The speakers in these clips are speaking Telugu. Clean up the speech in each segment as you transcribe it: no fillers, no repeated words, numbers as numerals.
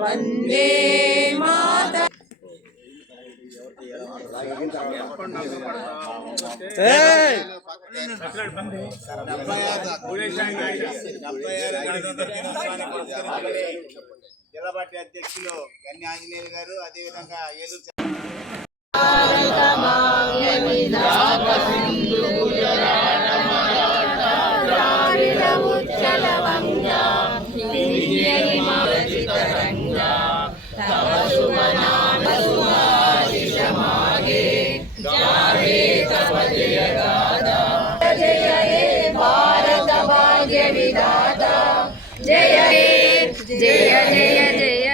వందే మాతరం. జిల్లా పార్టీ అధ్యక్షులు గన్ని ఆంజనేయులు గారు, అదేవిధంగా ఏలూరు జయ హే భారత భాగ్య విధాత, జయ హే జయ జయ జయ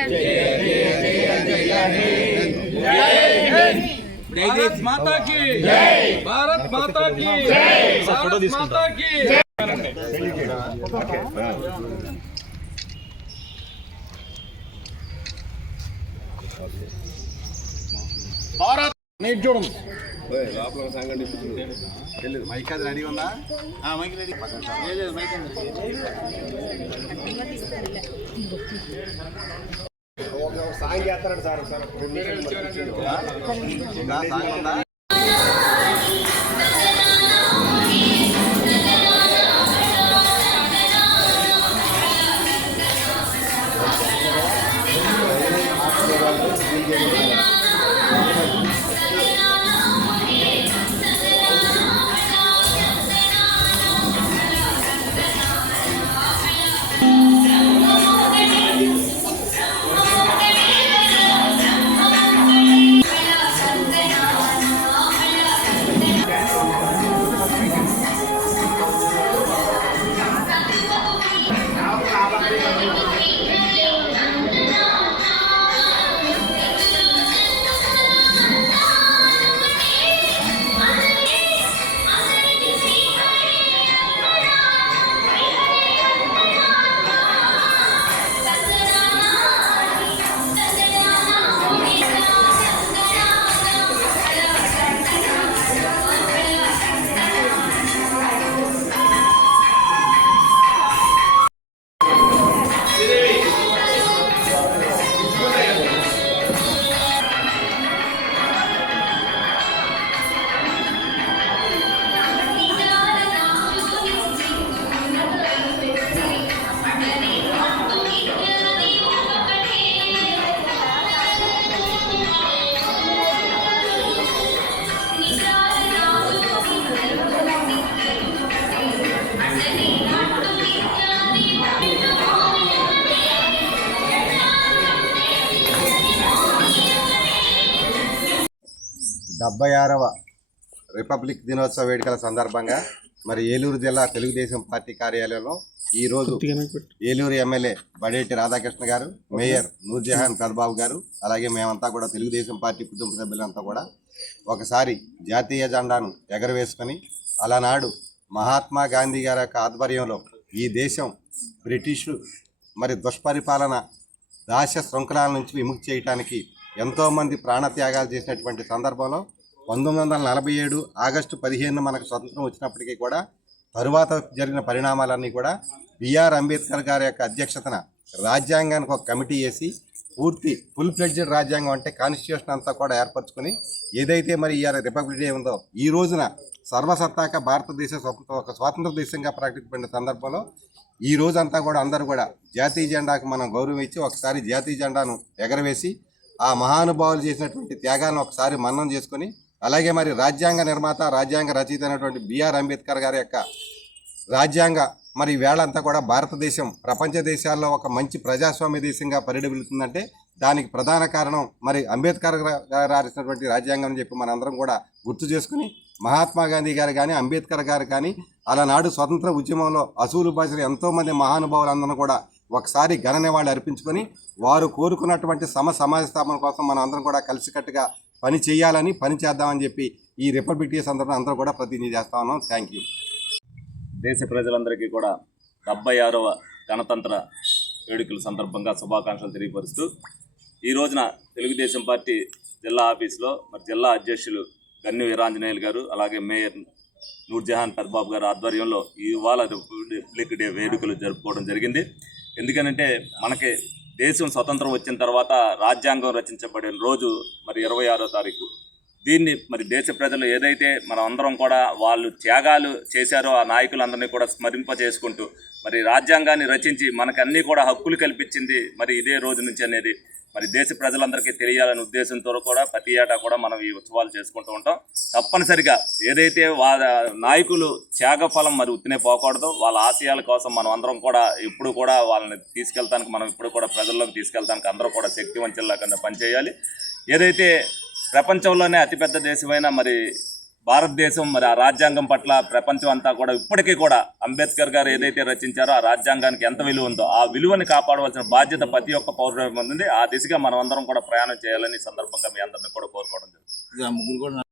भारत माता की जय, भारत माता की जय, भारत माता की जय। भारत नहीं जोड़ మైక్ అది రెడీ ఉందా? Mic ready. మైక్ సాంగ్ చేస్తారంట సార్. సాంగ్ ఉందా? డెబ్బై 76వ రిపబ్లిక్ దినోత్సవ వేడుకల సందర్భంగా మరి ఏలూరు జిల్లా తెలుగుదేశం పార్టీ కార్యాలయంలో ఈరోజు ఏలూరు ఎమ్మెల్యే బడేటి రాధాకృష్ణ గారు, మేయర్ నూర్జహాన్ పెదబాబు గారు, అలాగే మేమంతా కూడా తెలుగుదేశం పార్టీ కుటుంబ సభ్యులంతా కూడా ఒకసారి జాతీయ జెండాను ఎగరవేసుకొని అలనాడు మహాత్మా గాంధీ గారి యొక్క ఆధ్వర్యంలో ఈ దేశం బ్రిటిషు మరి దుష్పరిపాలన దాస్య శృంఖలాల నుంచి విముక్తి చేయడానికి ఎంతోమంది ప్రాణత్యాగాలు చేసినటువంటి సందర్భంలో 1947 ఆగస్టు 15 మనకు స్వతంత్రం వచ్చినప్పటికీ కూడా తరువాత జరిగిన పరిణామాలన్నీ కూడా బిఆర్ అంబేద్కర్ గారి యొక్క అధ్యక్షతన రాజ్యాంగానికి ఒక కమిటీ వేసి పూర్తి ఫుల్ ఫ్లెడ్జెడ్ రాజ్యాంగం అంటే కాన్స్టిట్యూషన్ అంతా కూడా ఏర్పరచుకొని ఏదైతే మరి ఈ రిపబ్లిక్ డే ఉందో ఈ రోజున సర్వసత్తాక భారతదేశ ఒక స్వాతంత్ర దేశంగా ప్రకటించబడిన సందర్భంలో ఈ రోజంతా కూడా అందరూ కూడా జాతీయ జెండాకు మనం గౌరవం ఇచ్చి ఒకసారి జాతీయ జెండాను ఎగరవేసి ఆ మహానుభావులు చేసినటువంటి త్యాగాలను ఒకసారి మన్నం చేసుకొని అలాగే మరి రాజ్యాంగ నిర్మాత రాజ్యాంగ రచయిత అయినటువంటి బిఆర్ అంబేద్కర్ గారి యొక్క రాజ్యాంగ మరి వేళంతా కూడా భారతదేశం ప్రపంచ దేశాల్లో ఒక మంచి ప్రజాస్వామ్య దేశంగా పరిడవిల్లుతుందంటే దానికి ప్రధాన కారణం మరి అంబేద్కర్ గారు రాసినటువంటి రాజ్యాంగం అని చెప్పి మనందరం కూడా గుర్తు చేసుకుని మహాత్మా గాంధీ గారు కానీ అంబేద్కర్ గారు కానీ అలనాడు స్వతంత్ర ఉద్యమంలో అసూలు భాషలు ఎంతోమంది మహానుభావులందరూ కూడా ఒకసారి ఘన నివాళి అర్పించుకొని వారు కోరుకున్నటువంటి సమాజ స్థాపన కోసం మనం అందరం కూడా కలిసికట్టుగా పని చేయాలని పని చేద్దామని చెప్పి ఈ రిపబ్లిక్ డే సందర్భంగా అందరూ కూడా ప్రతినిధి చేస్తా ఉన్నాం. Thank you. దేశ ప్రజలందరికీ కూడా 76వ గణతంత్ర వేడుకల సందర్భంగా శుభాకాంక్షలు తెలియపరుస్తూ ఈ రోజున తెలుగుదేశం పార్టీ జిల్లా ఆఫీసులో మరి జిల్లా అధ్యక్షులు గన్ని వీరాంజనేయులు గారు అలాగే మేయర్ నూర్జహాన్ పెదబాబు గారు ఆధ్వర్యంలో ఇవాళ రిపబ్లిక్ డే వేడుకలు జరుపుకోవడం జరిగింది. ఎందుకనంటే మనకి దేశం స్వతంత్రం వచ్చిన తర్వాత రాజ్యాంగం రచించబడిన రోజు మరి 26వ తారీఖు. దీన్ని మరి దేశ ప్రజలు ఏదైతే మనం అందరం కూడా వాళ్ళు త్యాగాలు చేశారో ఆ నాయకులందరినీ కూడా స్మరింప చేసుకుంటూ మరి రాజ్యాంగాన్ని రచించి మనకన్నీ కూడా హక్కులు కల్పించింది మరి ఇదే రోజు నుంచి అనేది మరి దేశ ప్రజలందరికీ తెలియాలనే ఉద్దేశంతో కూడా ప్రతి ఏటా కూడా మనం ఈ ఉత్సవాలు చేసుకుంటూ ఉంటాం. తప్పనిసరిగా ఏదైతే నాయకులు త్యాగఫలం మరి ఉత్తినే పోకూడదు, వాళ్ళ ఆశయాల కోసం మనం అందరం కూడా ఎప్పుడు కూడా వాళ్ళని తీసుకెళ్తానికి మనం ఇప్పుడు కూడా ప్రజల్లోకి తీసుకెళ్తానికి అందరూ కూడా శక్తివంతుల్లాగా పనిచేయాలి. ఏదైతే ప్రపంచంలోనే అతిపెద్ద దేశమైన మరి భారతదేశం మరి ఆ రాజ్యాంగం పట్ల ప్రపంచం అంతా కూడా ఇప్పటికీ కూడా అంబేద్కర్ గారు ఏదైతే రచించారో ఆ రాజ్యాంగానికి ఎంత విలువ ఉందో ఆ విలువని కాపాడవలసిన బాధ్యత ప్రతి ఒక్క పౌరుడి ఉంది. ఆ దిశగా మనం అందరం కూడా ప్రయాణం చేయాలని సందర్భంగా మీ అందరినీ కూడా కోరుకోవడం జరుగుతుంది.